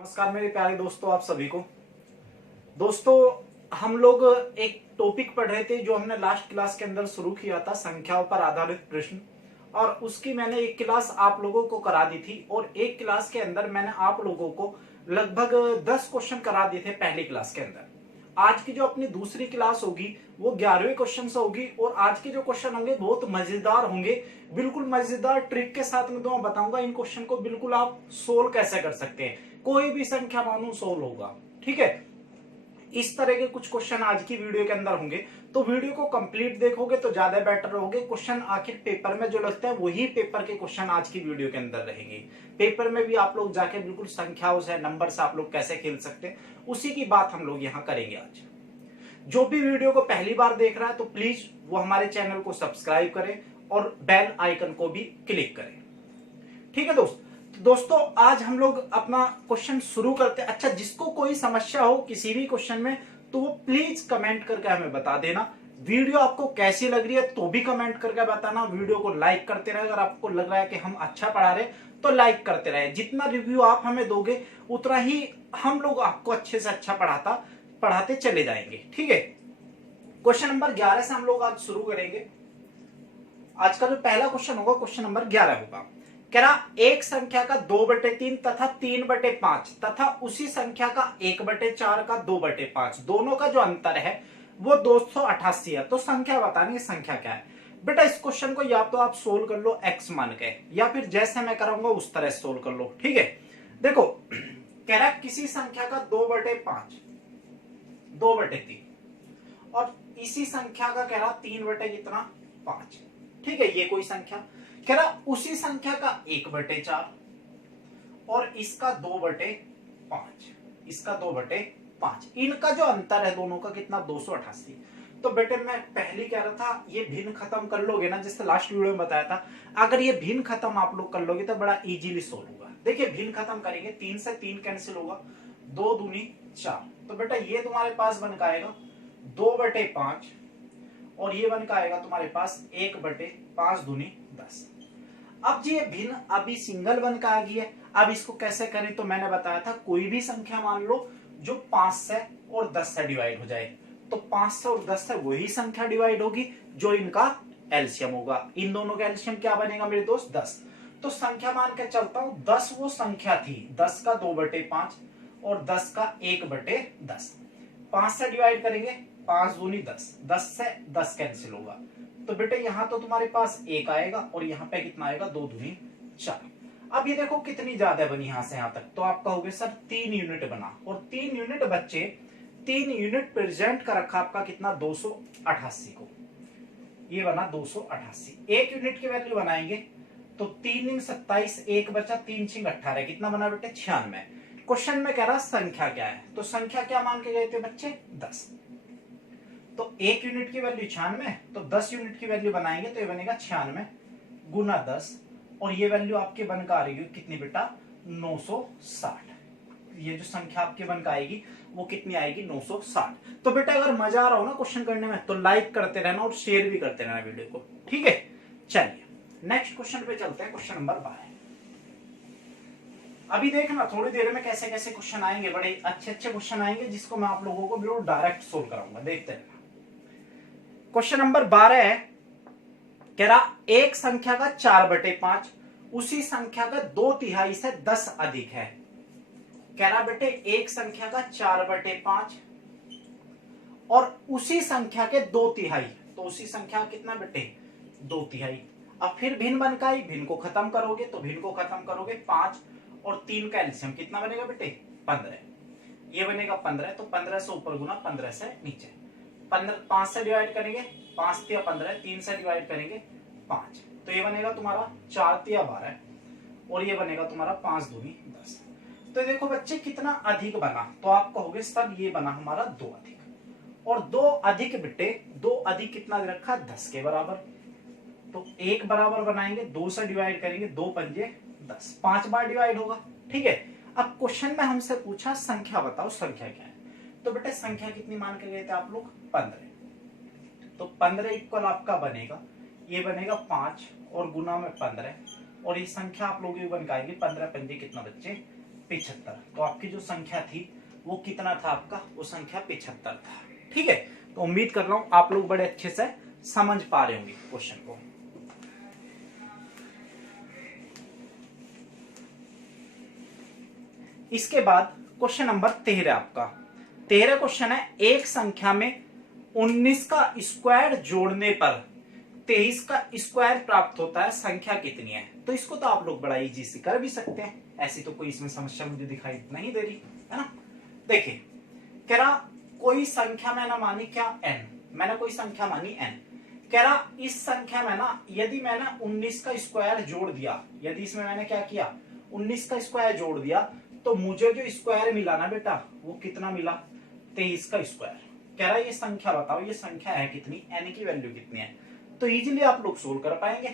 नमस्कार मेरे प्यारे दोस्तों, आप सभी को। दोस्तों, हम लोग एक टॉपिक पढ़ रहे थे जो हमने लास्ट क्लास के अंदर शुरू किया था, संख्याओं पर आधारित प्रश्न। और उसकी मैंने एक क्लास आप लोगों को करा दी थी और एक क्लास के अंदर मैंने आप लोगों को लगभग 10 क्वेश्चन करा दिए थे पहली क्लास के अंदर। आज की जो अपनी दूसरी क्लास होगी वो 11वें क्वेश्चन से होगी और आज के जो क्वेश्चन होंगे बहुत मजेदार होंगे। बिल्कुल मजेदार ट्रिक के साथ में तो मैं बताऊंगा इन क्वेश्चन को बिल्कुल आप सोल्व कैसे कर सकते हैं। कोई भी संख्या मानो सोल्व होगा, ठीक है। इस तरह के कुछ क्वेश्चन आज की वीडियो के अंदर होंगे, तो वीडियो को कंप्लीट देखोगे तो ज्यादा बेटर रहोगे। क्वेश्चन आखिर पेपर में जो लगते हैं वही पेपर के क्वेश्चन आज की वीडियो के अंदर रहेंगे। पेपर में भी आप लोग जाके बिल्कुल संख्याओं से, नंबर से आप लोग कैसे खेल सकते हैं, उसी की बात हम लोग यहाँ करेंगे आज। जो भी वीडियो को पहली बार देख रहा है तो प्लीज वो हमारे चैनल को सब्सक्राइब करें और बेल आइकन को भी क्लिक करें, ठीक है दोस्तों आज हम लोग अपना क्वेश्चन शुरू करते हैं। अच्छा, जिसको कोई समस्या हो किसी भी क्वेश्चन में तो वो प्लीज कमेंट करके हमें बता देना। वीडियो आपको कैसी लग रही है तो भी कमेंट करके बताना। वीडियो को लाइक करते रहे, अगर आपको लग रहा है कि हम अच्छा पढ़ा रहे तो लाइक करते रहे। जितना रिव्यू आप हमें दोगे उतना ही हम लोग आपको अच्छे से अच्छा पढ़ाते चले जाएंगे, ठीक है। क्वेश्चन नंबर 11 से हम लोग आज शुरू करेंगे। आज का जो पहला क्वेश्चन होगा क्वेश्चन नंबर 11 होगा। कह रहा एक संख्या का 2/3 तथा 3/5 तथा उसी संख्या का 1/4 का 2/5 दोनों का जो अंतर है वो 288 है। तो संख्या बतानी है, संख्या क्या है बेटा। इस क्वेश्चन को या तो आप सोल्व कर लो x मान के, या फिर जैसे मैं कराऊंगा उस तरह सोल्व कर लो, ठीक है। देखो, कह रहा है किसी संख्या का 2/5 2/3 और इसी संख्या का कह रहा 3/5, ठीक है। ये कोई संख्या कह रहा उसी संख्या का 1/4 और इसका 2/5, इसका 2/5, इनका जो अंतर है दोनों का कितना, 288। तो बेटे मैं पहले कह रहा था ये भिन्न खत्म कर लोगे ना, जिससे लास्ट वीडियो में बताया था। अगर ये भिन्न खत्म आप लोग कर लोगे तो बड़ा इजीली सोल्व होगा। देखिए भिन्न खत्म करेंगे, 3 से 3 कैंसिल होगा, 2 दूनी 4। तो बेटा ये तुम्हारे पास बन का आएगा 2/5 और ये बन का आएगा तुम्हारे पास 1/5 दूनी 10। अब ये भिन्न अभी सिंगल वन का आ गया है। अब इसको कैसे करें तो मैंने बताया था कोई भी संख्या मान लो जो 5 से और 10 से डिवाइड हो जाए, तो 5 से और 10 से वही संख्या डिवाइड होगी जो इनका एलसीएम होगा। इन दोनों का एलसीएम क्या बनेगा मेरे दोस्त, 10। तो संख्या मान के चलता हूं 10 वो संख्या थी, 10 का 2/5 और 10 का 1/10। 5 से डिवाइड करेंगे, 5 दूनी 10, 10 से 10 कैंसिल होगा। तो बेटे यहां तो तुम्हारे पास 1 आएगा और यहां पे कितना आएगा, 2 दूनी 4। अब ये देखो कितनी ज्यादा बनी यहां से यहां तक, तो आप कहोगे सर 3 यूनिट बना, और 3 यूनिट बच्चे 3 यूनिट प्रेजेंट का रखा आपका कितना, 288 को। ये बना 288। 1 यूनिट की वैल्यू बनाएंगे तो 3 × 27, 1 बचा, 3 × 18, कितना बना बेटे, 96। क्वेश्चन में कह रहा संख्या क्या है, तो संख्या क्या मान के गए थे बच्चे, 10। तो 1 यूनिट की वैल्यू 96, तो 10 यूनिट की वैल्यू बनाएंगे तो ये बनेगा 96 गुना 10, और ये वैल्यू आपके बन का आ रही है कितनी बेटा, 960। ये जो संख्या आपके बन का आएगी वो कितनी आएगी, 960। तो बेटा अगर मजा आ रहा हो ना क्वेश्चन करने में तो लाइक करते रहना और शेयर भी करते रहना वीडियो को, ठीक है। चलिए नेक्स्ट क्वेश्चन पे चलते हैं, क्वेश्चन नंबर 12। अभी देखना थोड़ी देर में कैसे कैसे क्वेश्चन आएंगे, बड़े अच्छे अच्छे क्वेश्चन आएंगे जिसको मैं आप लोगों को बिल्कुल डायरेक्ट सोल्व कराऊंगा, देखते रहना। क्वेश्चन नंबर 12 है, कह रहा एक संख्या का 4/5 उसी संख्या का 2/3 से 10 अधिक है। कह रहा बेटे एक संख्या का 4/5 और उसी संख्या के 2/3, तो उसी संख्या कितना बेटे, 2/3। अब फिर भिन्न बन का ही, भिन्न को खत्म करोगे तो भिन्न को खत्म करोगे 5 और 3 का एलसीएम कितना बनेगा बेटे, 15। ये बनेगा 15, तो 15 से ऊपर गुना 15 से नीचे। 5 से डिवाइड करेंगे, 5 तिया 15, 3 से डिवाइड करेंगे 5, तो ये बनेगा तुम्हारा 4 तिया 12 और ये बनेगा तुम्हारा 5 दूनी 10। तो देखो बच्चे कितना अधिक बना, तो आप कहोगे सर ये बना हमारा 2 अधिक, और 2 अधिक बेटे 2 अधिक कितना दे रखा, 10 के बराबर। तो 1 बराबर बनाएंगे, 2 से डिवाइड करेंगे, 2 पंजे 10, 5 बार डिवाइड होगा, ठीक है। अब क्वेश्चन में हमसे पूछा संख्या बताओ, संख्या क्या है, तो बेटे संख्या कितनी मान के गए थे आप लोग, 15। तो 15 इक्वल आपका बनेगा, ये बनेगा 5 और गुना में 15, और ये संख्या आप लोग बन के आएगी 15 पंजे कितना बच्चे, 75। तो आपकी जो संख्या थी वो कितना था आपका, वो संख्या 75 था। ठीक है, तो उम्मीद कर रहा हूं आप लोग बड़े अच्छे से समझ पा रहे होंगे क्वेश्चन को। इसके बाद क्वेश्चन नंबर 13 आपका 13 क्वेश्चन है, एक संख्या में 19 का स्क्वायर जोड़ने पर 23 का स्क्वायर प्राप्त होता है, संख्या कितनी है। तो इसको तो आप लोग बड़ा इजी से कर भी सकते हैं, ऐसी तो कोई इसमें समस्या मुझे दिखाई नहीं दे रही है ना। देखिए कह रहा कोई संख्या मैंने मानी क्या n, मैंने कोई संख्या मानी n। कह रहा इस संख्या में ना यदि मैंने 19 का स्क्वायर जोड़ दिया, यदि इसमें मैंने क्या किया 19 का स्क्वायर जोड़ दिया, तो मुझे जो स्क्वायर मिला ना बेटा वो कितना मिला 23 का स्क्वायर। कह रहा ये संख्या बताओ, ये संख्या है कितनी, n की वैल्यू कितनी है। तो इजीली आप लोग सोल्व कर पाएंगे।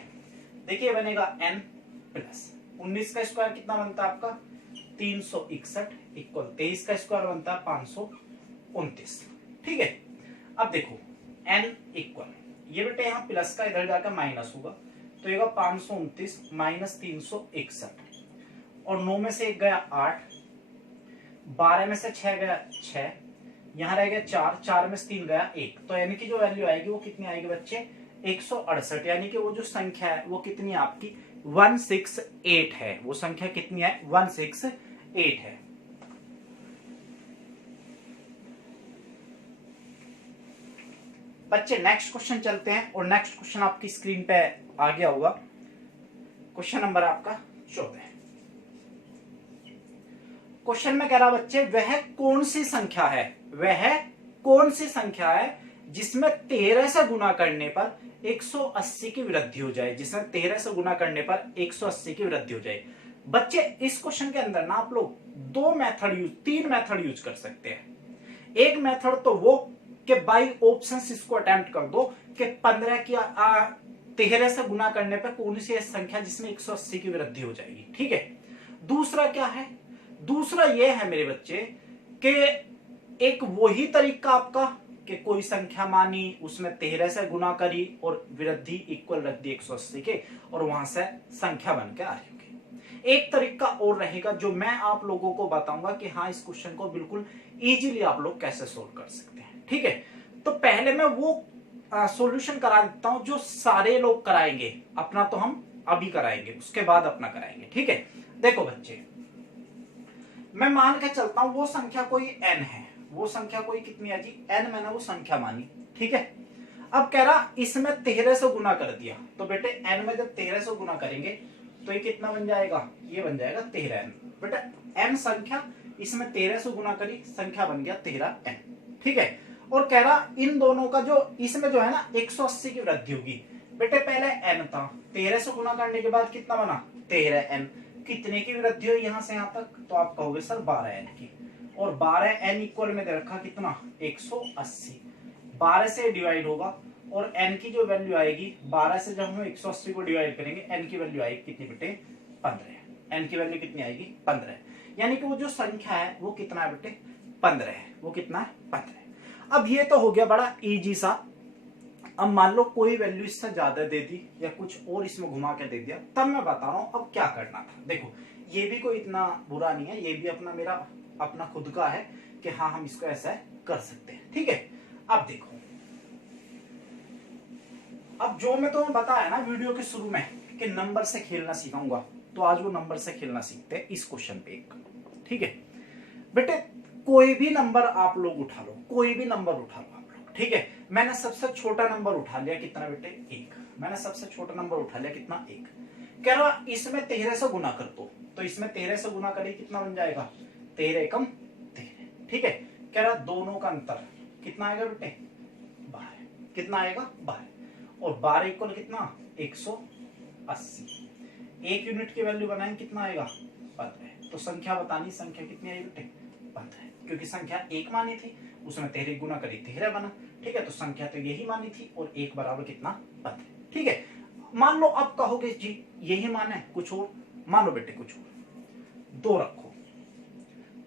देखिए बनेगा n प्लस 19 का स्क्वायर कितना बनता है आपका 361 इक्वल 23 का स्क्वायर बनता है 529। ठीक है, अब देखो n इक्वल ये बेटे यहाँ प्लस का इधर जाकर माइनस होगा, तो ये 529 माइनस 361 और 9 में से 1 गया 8, 12 में से 6 गया 6, यहां रह गया 4, 4 में से 3 गया 1। तो यानी कि जो वैल्यू आएगी वो कितनी आएगी बच्चे 168। यानी कि वो जो संख्या है वो कितनी है आपकी 168 है। वो संख्या कितनी है 168 है। बच्चे नेक्स्ट क्वेश्चन चलते हैं और नेक्स्ट क्वेश्चन आपकी स्क्रीन पे आ गया होगा। क्वेश्चन नंबर आपका 14। क्वेश्चन में कह रहा बच्चे वह कौन सी संख्या है, वह कौन सी संख्या है जिसमें 13 से गुना करने पर 180 की वृद्धि हो जाए, जिसमें 13 से गुना करने पर 180 की वृद्धि हो जाए। बच्चे इस क्वेश्चन के अंदर ना आप लोग तीन मेथड यूज कर सकते हैं। एक मेथड तो वो कि बाई ऑप्शंस इसको अटेम्प्ट कर दो कि 15 की 13 से गुना करने पर कौन सी संख्या जिसमें 180 की वृद्धि हो जाएगी। ठीक है, दूसरा क्या है, दूसरा ये है मेरे बच्चे कि एक वही तरीका आपका कि कोई संख्या मानी उसमें 13 से गुना करी और वृद्धि इक्वल रख दी 180 के और वहां से संख्या बन के आ रही होगी। एक तरीका और रहेगा जो मैं आप लोगों को बताऊंगा कि हाँ इस क्वेश्चन को बिल्कुल इजीली आप लोग कैसे सोल्व कर सकते हैं। ठीक है, तो पहले मैं वो सॉल्यूशन करा देता हूं जो सारे लोग कराएंगे, अपना तो हम अभी कराएंगे उसके बाद अपना कराएंगे। ठीक है, देखो बच्चे मैं मान के चलता हूं वो संख्या कोई n है, वो संख्या कोई कितनी है जी n, मैंने वो संख्या मानी। ठीक है, अब कह रहा इसमें 13 से गुना कर दिया, तो बेटे n में जब 13 से गुना करेंगे तो ये कितना बन जाएगा, ये बन जाएगा 13n। बेटा n संख्या इसमें 13 से गुना करी, संख्या बन गया 13n। ठीक है, और कह रहा इन दोनों का जो इसमें जो है ना 180 की वृद्धि होगी। बेटे पहले n था, 13 से गुना करने के बाद कितना बना 13n, कितने की वृद्धि हुई यहां से यहां तक, तो आप कहोगे सर 12n की, और 12n इक्वल में दे रखा कितना 180, 12 से डिवाइड होगा और n की जो वैल्यू आएगी 12 से जब हम 180 को डिवाइड करेंगे n की वैल्यू आएगी कितनी बेटे 15। n की वैल्यू कितनी आएगी 15, यानी कि वो जो संख्या है वो कितना है बेटे 15 है, वो कितना है 15। अब ये तो हो गया बड़ा इजी सा। अब मान लो कोई वैल्यू इससे ज्यादा दे दी या कुछ और इसमें घुमा के दे दिया, तब मैं बता रहा हूं अब क्या करना था। देखो ये भी कोई इतना बुरा नहीं है, ये भी अपना खुद का है कि हाँ हम इसको ऐसा कर सकते हैं। ठीक है, अब देखो अब जो मैं तुम्हें बताया ना वीडियो के शुरू में कि नंबर से खेलना सिखाऊंगा, तो आज वो नंबर से खेलना सीखते हैं इस क्वेश्चन पे एक। ठीक है बेटे, कोई भी नंबर आप लोग उठा लो, कोई भी नंबर उठा लो आप लोग। ठीक है, मैंने सबसे छोटा नंबर उठा लिया कितना बेटे 1, मैंने सबसे छोटा नंबर उठा लिया कितना 1। कह रहा इसमें 13 से गुना कर दो, तो इसमें 13 से गुना करिए कितना बन जाएगा 13 एकम 13। ठीक है, कह रहा दोनों का अंतर कितना आएगा बेटे 12, कितना आएगा 12, और 12 इक्वल कितना 180, एक यूनिट की वैल्यू बनाएंगे कितना आएगा 15। तो संख्या बतानी, संख्या कितनी आई बेटे 15, क्योंकि संख्या 1 मानी थी उसमें 13 गुना करी 13 बना। ठीक है, तो संख्या तो यही मानी थी और 1 बराबर कितना 15। ठीक है, मान लो अब कहोगे जी यही मान है कुछ और, मानो बेटे कुछ और 2 रखो,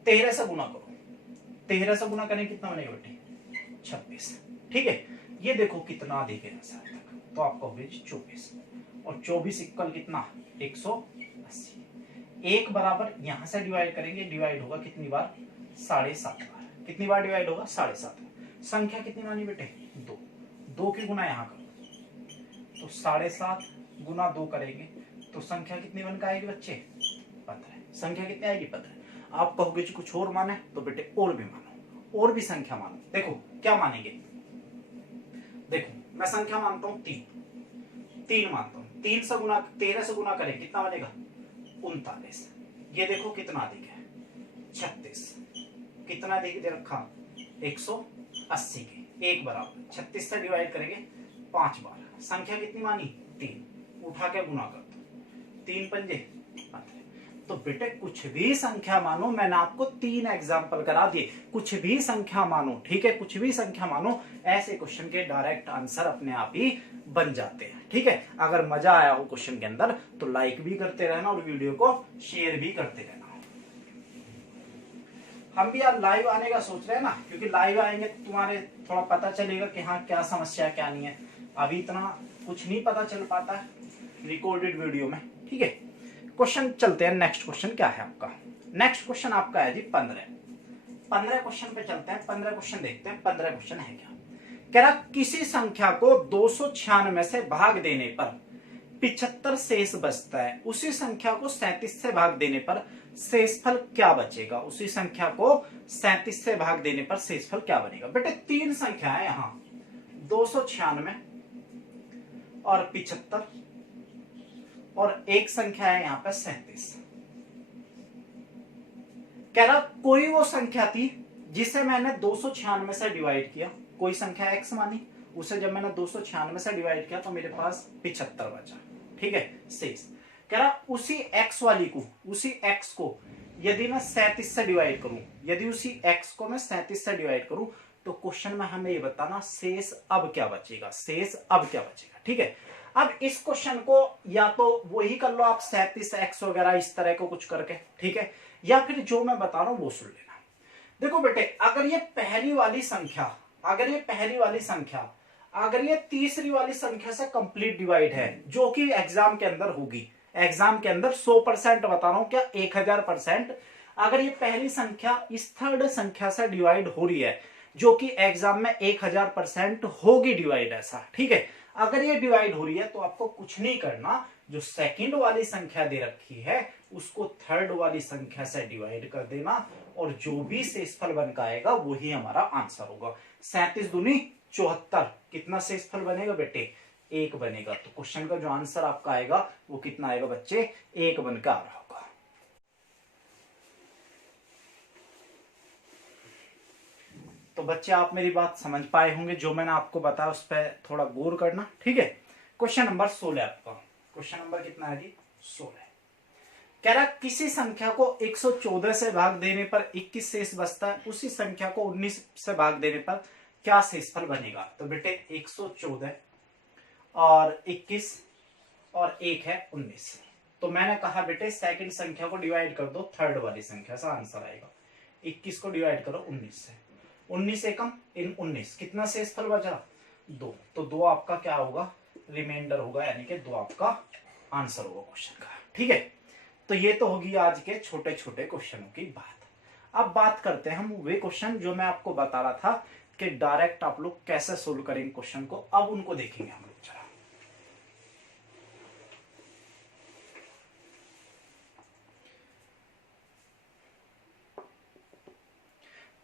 13 से गुना करो, 13 से गुना करें कितना बनेगा बेटे 26। ठीक है, ये देखो कितना देखे तक, तो आप कहोगे 24, और 24 इक्वल कितना 180, 1 बराबर यहां से डिवाइड करेंगे, डिवाइड होगा कितनी बार, 7.5 बार। कितनी बार डिवाइड होगा, 7.5। संख्या कितनी मानी बेटे, 2। 2 की गुना यहां करो तो 7.5 गुना 2 करेंगे तो संख्या कितनी बनकर आएगी बच्चे, 15। संख्या कितनी आएगी, 15। आप कहोगे जी कुछ और माने, तो बेटे और भी मानो, और भी संख्या मानो। देखो क्या मानेंगे, देखो मैं संख्या मानता हूं 3 मानता हूं। 3 से गुना, 13 से गुना करें कितना बनेगा, 39। ये देखो कितना अधिक है, 36। कितना अधिक दे रखा, 180 के 1 बराबर 36 से डिवाइड करेंगे 5 बार। संख्या कितनी मानी, 3। उठा के गुना कर दो, 3 पंजे 15। तो बेटे कुछ भी संख्या मानो, मैंने आपको 3 एग्जाम्पल करा दिए, कुछ भी संख्या मानो, ठीक है, कुछ भी संख्या मानो, ऐसे क्वेश्चन के डायरेक्ट आंसर अपने आप ही बन जाते हैं। ठीक है, अगर मजा आया हो क्वेश्चन के अंदर तो लाइक भी करते रहना और वीडियो को शेयर भी करते रहना। हम भी यार लाइव आने का सोच रहे हैं ना, क्योंकि लाइव आएंगे तो तुम्हारे थोड़ा पता चलेगा कि हाँ क्या समस्या है क्या नहीं है। अभी इतना कुछ नहीं पता चल पाता है रिकॉर्डेड वीडियो में। ठीक है, क्वेश्चन चलते हैं। नेक्स्ट क्वेश्चन क्या है आपका, नेक्स्ट क्वेश्चन आपका है जी 15 क्वेश्चन पे चलते हैं। 15 क्वेश्चन देखते हैं, 15 क्वेश्चन है क्या। कह रहा किसी संख्या को 296 से भाग देने पर 75 शेष बचता है, उसी संख्या को 37 से भाग देने पर शेषफल क्या बचेगा। उसी संख्या को 37 से भाग देने पर शेषफल क्या बनेगा। बेटे 3 संख्या है यहां, 296 और 75, और एक संख्या है यहां पर 37। कह रहा कोई वो संख्या थी जिसे मैंने 296 से डिवाइड किया, कोई संख्या x मानी, उसे जब मैंने 296 से डिवाइड किया तो मेरे पास 75 बचा। ठीक है, शेष। कह रहा उसी x वाली को, उसी x को यदि मैं 37 से डिवाइड करूं, यदि उसी x को मैं 37 से डिवाइड करूं तो क्वेश्चन में हमें ये बताना शेष अब क्या बचेगा, शेष अब क्या बचेगा। ठीक है, अब इस क्वेश्चन को या तो वही कर लो आप 37x वगैरह इस तरह को कुछ करके, ठीक है, या फिर जो मैं बता रहा हूं वो सुन लेना। देखो बेटे अगर ये पहली वाली संख्या, अगर ये पहली वाली संख्या, अगर ये तीसरी वाली संख्या से कंप्लीट डिवाइड है, जो कि एग्जाम के अंदर होगी, एग्जाम के अंदर 100% बता रहा हूं क्या, 1000%, अगर ये पहली संख्या इस थर्ड संख्या से डिवाइड हो रही है, जो कि एग्जाम में 1000% होगी डिवाइड ऐसा। ठीक है, अगर ये डिवाइड हो रही है तो आपको कुछ नहीं करना, जो सेकंड वाली संख्या दे रखी है उसको थर्ड वाली संख्या से डिवाइड कर देना, और जो भी शेषफल बनकर आएगा वही हमारा आंसर होगा। 37 दूनी 74, कितना शेषफल बनेगा बेटे, 1 बनेगा। तो क्वेश्चन का जो आंसर आपका आएगा वो कितना आएगा बच्चे, 1 बनकर आ रहा होगा। तो बच्चे आप मेरी बात समझ पाए होंगे, जो मैंने आपको बताया उस पर थोड़ा गौर करना। ठीक है, क्वेश्चन नंबर 16 आपका, क्वेश्चन नंबर कितना है जी, 16। कह रहा किसी संख्या को 114 से भाग देने पर 21 शेष बचता है, उसी संख्या को 19 से भाग देने पर क्या शेषफल बनेगा। तो बेटे 114 और 21 और 1 है 19। तो मैंने कहा बेटे सेकंड संख्या को डिवाइड कर दो थर्ड वाली संख्या से, आंसर आएगा। 21 को डिवाइड करो 19 से, 19 एकम इन 19, कितना शेषफल बचा, 2। तो 2 आपका क्या होगा, रिमाइंडर होगा, यानी कि 2 आपका आंसर होगा क्वेश्चन का। ठीक है, तो ये तो होगी आज के छोटे छोटे क्वेश्चनों की बात। अब बात करते हैं हम वे क्वेश्चन जो मैं आपको बता रहा था कि डायरेक्ट आप लोग कैसे सोल्व करेंगे क्वेश्चन को, अब उनको देखेंगे हम लोग। जरा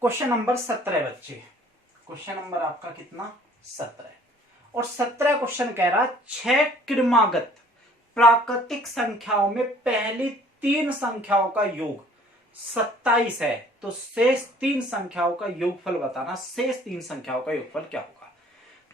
क्वेश्चन नंबर 17 बच्चे, क्वेश्चन नंबर आपका कितना, 17। और 17 क्वेश्चन कह रहा 6 क्रमागत प्राकृतिक संख्याओं में पहली 3 संख्याओं का योग 27 है, तो शेष 3 संख्याओं का योगफल बताना। शेष 3 संख्याओं का योगफल क्या होगा।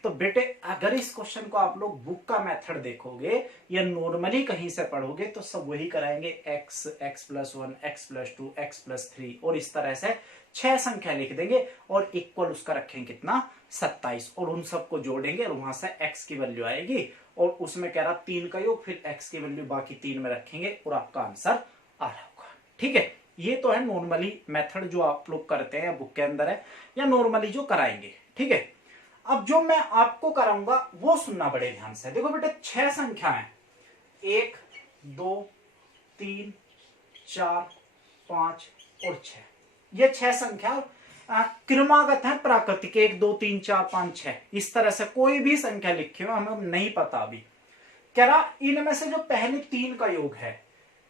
तो बेटे अगर इस क्वेश्चन को आप लोग बुक का मेथड देखोगे या नॉर्मली कहीं से पढ़ोगे तो सब वही कराएंगे, x, x+1, x+2, x+3 और इस तरह से 6 संख्या लिख देंगे और इक्वल उसका रखेंगे कितना, 27, और उन सबको जोड़ेंगे और वहां से x की वैल्यू आएगी और उसमें कह रहा 3 का योग, फिर x की वैल्यू बाकी 3 में रखेंगे और आपका आंसर आ रहा होगा। ठीक है, ये तो है नॉर्मली मेथड जो आप लोग करते हैं, बुक के अंदर है या नॉर्मली जो कराएंगे। ठीक है, अब जो मैं आपको कराऊंगा वो सुनना बड़े ध्यान से। देखो बेटे 6 संख्या है, 1 2 3 4, 5 और 6। ये 6 संख्या क्रमागत है, प्राकृतिक 1 2 3 4 5 6, इस तरह से कोई भी संख्या लिखी हो हमें नहीं पता अभी। कह रहा इनमें से जो पहली 3 का योग है,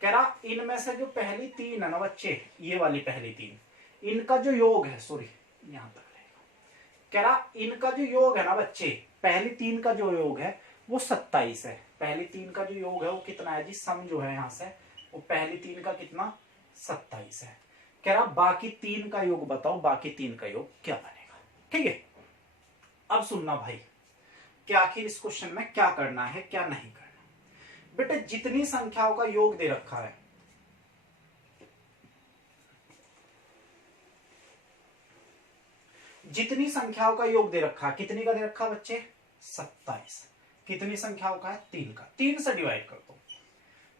कह रहा इनमें से जो पहली 3 है ना बच्चे, ये वाली पहली 3, इनका जो योग है, सॉरी यहां तक रहेगा, कह रहा इनका जो योग है ना बच्चे, पहली 3 का जो योग है वो 27 है। पहली 3 का जो योग है वो कितना है जी, सम जो है यहां से, वो पहली 3 का कितना 27 है। कह रहा बाकी 3 का योग बताओ, बाकी 3 का योग क्या बनेगा। ठीक है, अब सुनना भाई कि आखिर इस क्वेश्चन में क्या करना है क्या नहीं करना। बेटे जितनी संख्याओं का योग दे रखा है, जितनी संख्याओं का योग दे रखा है, कितनी का दे रखा बच्चे 27। कितनी संख्याओं का है 3 का, 3 से डिवाइड कर दो,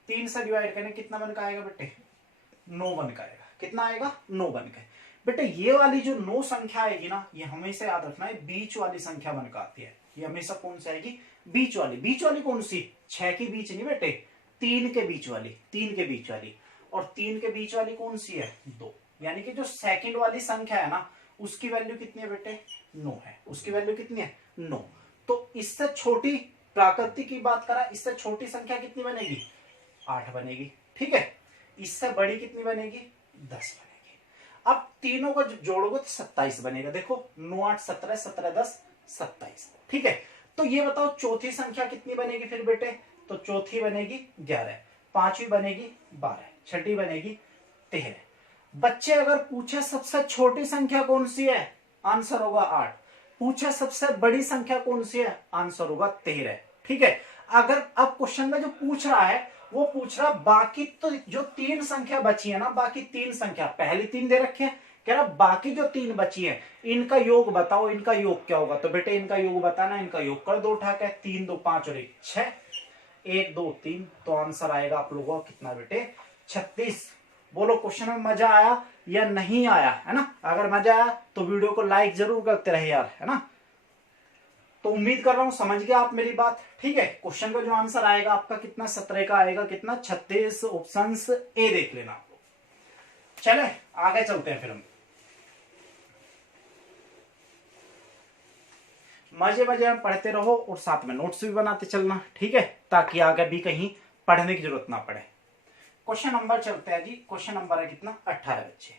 3 से डिवाइड करने कितना बन का आएगा बेटे 9 बन का आएगा। कितना आएगा 9 बन के। बेटे ये वाली जो 9 संख्या आएगी ना, ये हमेशा याद रखना है बीच वाली संख्या बनकर आती है। ये हमेशा कौन सी आएगी, बीच वाली। बीच वाली कौन सी, 6 के बीच नहीं बेटे, 3 के बीच वाली, 3 के बीच वाली। और 3 के बीच वाली कौन सी है 2, यानी कि जो सेकंड वाली संख्या है ना उसकी वैल्यू कितनी है बेटे 9 है। उसकी वैल्यू कितनी है 9। तो इससे छोटी, प्राकृतिक की बात करा, इससे छोटी संख्या कितनी बनेगी 8 बनेगी। ठीक है, इससे बड़ी कितनी बनेगी 10 बनेगी। अब तीनों को जोड़ोगे तो 27 बनेगा। देखो 9 8 17, 17 10 27। ठीक है, तो ये बताओ चौथी संख्या कितनी बनेगी फिर बेटे, तो चौथी बनेगी 11, पांचवी बनेगी 12, छठी बनेगी 13। बच्चे अगर पूछे सबसे छोटी संख्या कौन सी है, आंसर होगा 8। पूछे सबसे बड़ी संख्या कौन सी है, आंसर होगा 13। ठीक है, अगर अब क्वेश्चन में जो पूछ रहा है वो पूछ रहा बाकी, तो जो 3 संख्या बची है ना, बाकी 3 संख्या, पहली 3 दे रखे हैं, कह रहा बाकी जो 3 बची है इनका योग बताओ, इनका योग क्या होगा। तो बेटे इनका योग बताना, इनका योग कर दो उठा के, 3 2 5 और 1 6, 1 2 3, तो आंसर आएगा आप लोगों का कितना बेटे 36। बोलो क्वेश्चन में मजा आया या नहीं आया, है ना। अगर मजा आया तो वीडियो को लाइक जरूर करते रहे यार, है ना। तो उम्मीद कर रहा हूं समझ गया आप मेरी बात। ठीक है, क्वेश्चन का जो आंसर आएगा आपका कितना 17 का आएगा, कितना 36, ऑप्शन ए देख लेना आप लोग। चले आगे चलते हैं फिर हम। मजे मजे में पढ़ते रहो और साथ में नोट्स भी बनाते चलना, ठीक है, ताकि आगे भी कहीं पढ़ने की जरूरत ना पड़े। क्वेश्चन नंबर चलते हैं जी। क्वेश्चन नंबर है कितना 18 बच्चे।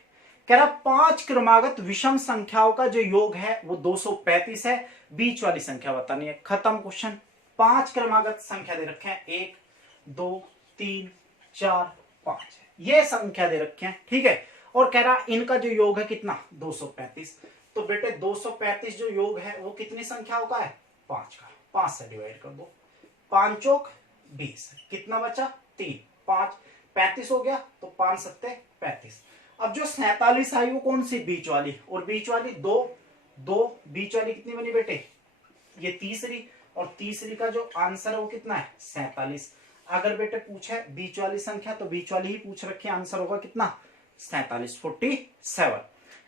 कह रहा 5 क्रमागत विषम संख्याओं का जो योग है वो 235 है, बीच वाली संख्या बतानी है। खत्म क्वेश्चन। 5 क्रमागत संख्या दे रखे हैं, 1 2 3 4 5, ये संख्या दे रखे हैं। ठीक है, और कह रहा इनका जो योग है कितना 235। तो बेटे 235 जो योग है वो कितनी संख्याओं का है 5 का। 5 से डिवाइड कर दो, 5 चौक 20, कितना बचा 3, 5 35 हो गया, तो 5 सत्ते 35। अब जो 47 आई वो कौन सी, बीच वाली, और बीच वाली 2 2, बीच वाली कितनी बनी बेटे ये तीसरी, और तीसरी का जो आंसर है वो कितना है 47। अगर बेटे पूछे बीच वाली संख्या तो बीच वाली ही पूछ रखी, आंसर होगा कितना 47, 47।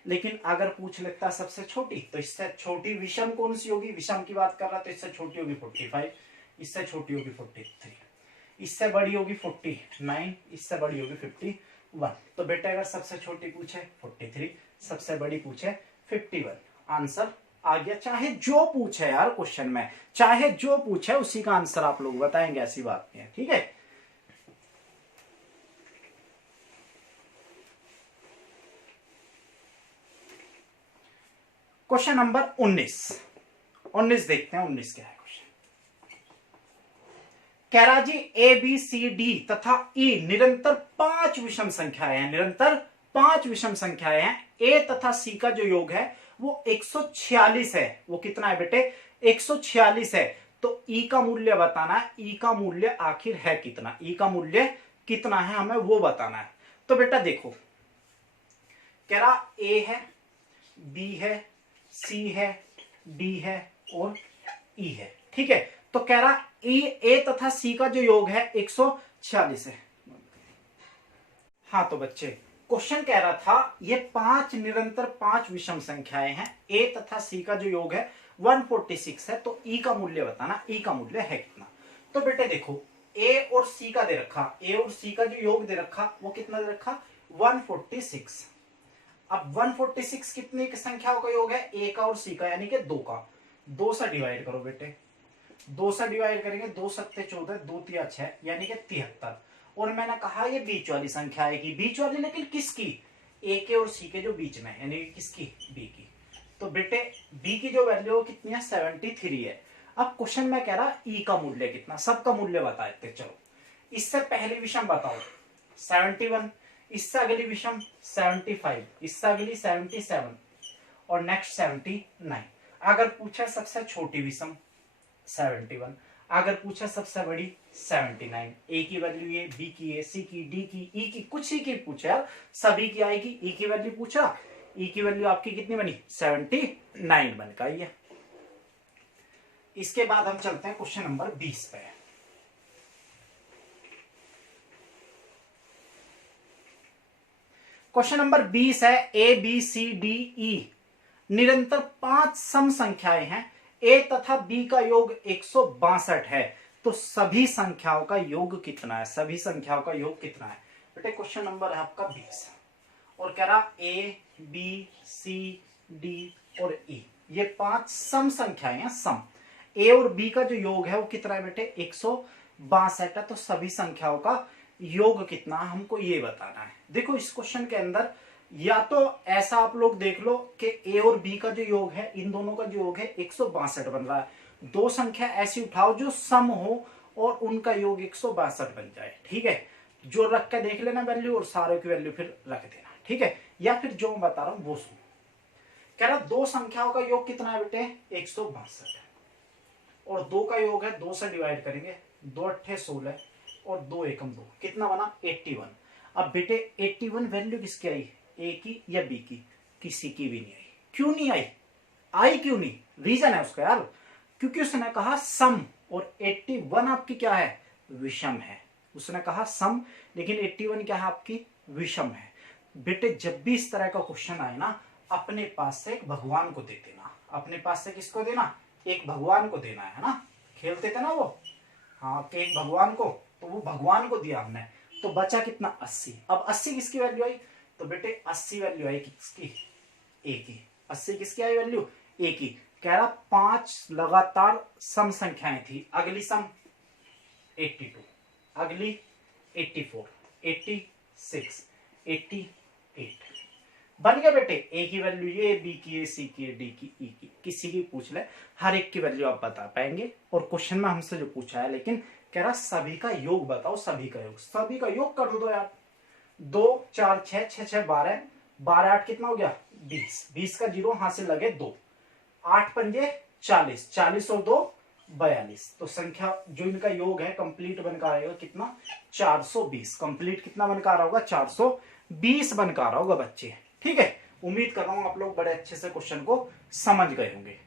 लेकिन अगर पूछ लेता सबसे छोटी, तो इससे छोटी विषम कौन सी होगी, विषम की बात कर रहा तो इससे छोटी होगी 45, इससे छोटी होगी 43, इससे बड़ी होगी 49, इससे बड़ी होगी 51। तो बेटा अगर सबसे छोटी पूछे 43, सबसे बड़ी पूछे 51, आंसर आ गया। चाहे जो पूछे यार क्वेश्चन में, चाहे जो पूछे उसी का आंसर आप लोग बताएंगे, ऐसी बात नहीं है। ठीक है, क्वेश्चन नंबर 19 देखते हैं। 19 क्या है क्वेश्चन। कह रहा जी ए बी सी डी तथा ई निरंतर 5 विषम संख्याएं हैं, निरंतर 5 विषम संख्याएं हैं। ए तथा सी का जो योग है वो 146 है। वो कितना है बेटे 146 है। तो ई का मूल्य बताना है, ई का मूल्य आखिर है कितना, ई का मूल्य कितना है हमें वो बताना है। तो बेटा देखो, कह रहा ए है, बी है, सी है, डी है और ई है। ठीक है, तो कह रहा ए तथा सी का जो योग है 146 है। हाँ तो बच्चे क्वेश्चन कह रहा था ये 5 निरंतर 5 विषम संख्याएं हैं, ए तथा सी का जो योग है 146 है। तो ई का मूल्य बताना, ई का मूल्य है कितना। तो बेटे देखो ए और सी का दे रखा, ए और सी का जो योग दे रखा वो कितना दे रखा 146। अब 146 कितनी संख्याओं का योग है, ए का और सी का, यानी कि 2 का। 2 से डिवाइड करो बेटे, 2 से डिवाइड करेंगे, 2 सत्ते 14, 2 तिया 6, यानी कि 73। और मैंने कहा ये बीच वाली संख्या आएगी, बीच वाली लेकिन किसकी, ए के और सी के जो बीच में, यानी कि किसकी, बी की। तो बेटे बी की जो वैल्यू कितनी है 73 है। अब क्वेश्चन में कह रहा ई का मूल्य कितना, सबका मूल्य बता देते चलो। इससे पहली विषम बताओ 71, इससे अगली विषम 75, इससे अगली 77 और नेक्स्ट 79। अगर पूछा सबसे छोटी विषम 71, अगर पूछा सबसे बड़ी 79। ए की वैल्यू ये, बी की ये, सी की, डी की, ई की, कुछ ही की पूछा यार, सभी की आएगी। ई की वैल्यू पूछा, ई की वैल्यू आपकी कितनी बनी 79 बन गई है। इसके बाद हम चलते हैं क्वेश्चन नंबर 20 पे। क्वेश्चन नंबर 20 है, A B C D E निरंतर 5 सम संख्याएं हैं, ए तथा बी का योग 162 है, तो सभी संख्याओं का योग कितना है, सभी संख्याओं का योग कितना है। बेटे क्वेश्चन नंबर है आपका 20 और कह रहा ए बी सी डी और ई, ये 5 सम संख्याएं हैं, सम। ए और बी का जो योग है वो कितना है बेटे 162 है, तो सभी संख्याओं का योग कितना हमको ये बताना है। देखो इस क्वेश्चन के अंदर या तो ऐसा आप लोग देख लो कि ए और बी का जो योग है, इन दोनों का जो योग है 162 बन रहा है। दो संख्या ऐसी उठाओ जो सम हो और उनका योग 162 बन जाए, ठीक है। जो रख के देख लेना वैल्यू और सारे की वैल्यू फिर रख देना, ठीक है। या फिर जो मैं बता रहा हूं वो सुन। कह रहा दो संख्याओं का योग कितना है बेटे 162 और 2 का योग है 2 से डिवाइड करेंगे, 2 अट्ठे 16 और 2 एकम 2, कितना बना 81। अब बेटे 81 वैल्यू किसकी आई, ए की या बी की, किसी की भी नहीं आई। क्यों नहीं आई, आई क्यों नहीं, रीजन है उसका यार, क्योंकि उसने कहा सम और 81 आपकी क्या है विषम है। उसने कहा सम लेकिन 81 क्या है आपकी विषम है। बेटे जब भी इस तरह का क्वेश्चन आए ना, अपने पास से एक भगवान को दे देना, अपने पास से किसको देना, एक भगवान को देना है ना। खेलते थे ना वो, हाँ कि एक भगवान को, तो वो भगवान को दिया हमने, तो बचा कितना 80। अब 80 किसकी वैल्यू आई, तो बेटे 80 वैल्यू आई किसकी, ए की। 80 किसकी आई वैल्यू, ए की। कह रहा 5 लगातार सम संख्याएं थी, अगली सम 82, अगली 84, 86, 88 बन गया बेटे। ए की वैल्यू ये, बी की ये, सी की, डी की, ई की, किसी की पूछ ले हर एक की वैल्यू आप बता पाएंगे। और क्वेश्चन में हमसे जो पूछा है, लेकिन कह रहा सभी का योग बताओ, सभी का योग, सभी का योग कर दो यार। 2 4 6 6 6 12, 12 8 कितना हो गया 20, 20 का जीरो हाथ से लगे 2, 8 पंजे 40, 40 और 2 42, तो संख्या जो इनका योग है कंप्लीट बनकर आएगा कितना 420। कंप्लीट कितना बनकर आ रहा होगा 420 बनकर आ रहा होगा बच्चे, ठीक है। उम्मीद कर रहा हूं आप लोग बड़े अच्छे से क्वेश्चन को समझ गए होंगे।